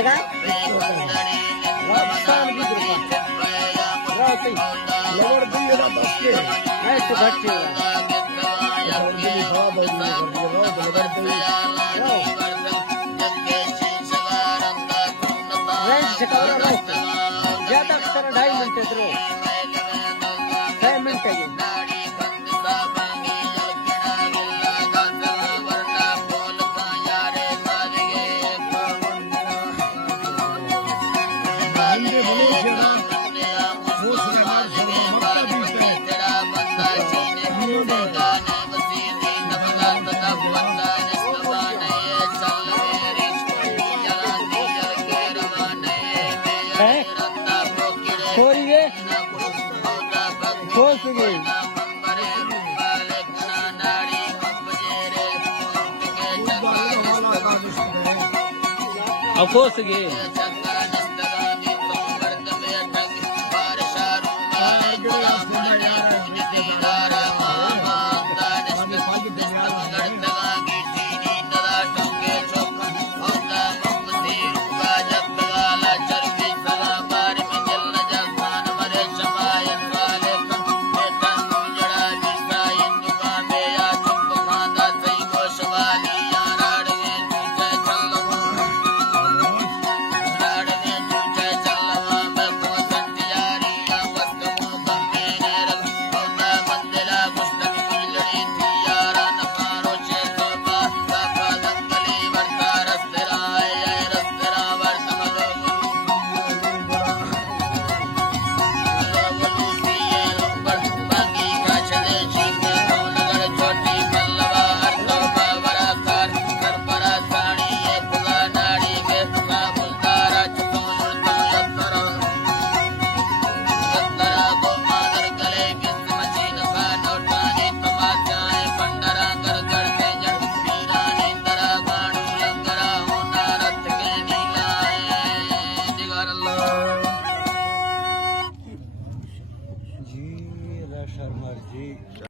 रहेगा राजस्थान की कृपा रावती लवर दी है ना बस के मैं तो घट गया लवर दी खराब हो गई लवर दी रेंज छकावरा रावती ज्यादा अक्सर 2.5 मिनट इधर 6 मिनट है ये बने जरा वो सरकार से मक्का है छोड़िए खोस गई भी अब खोस गई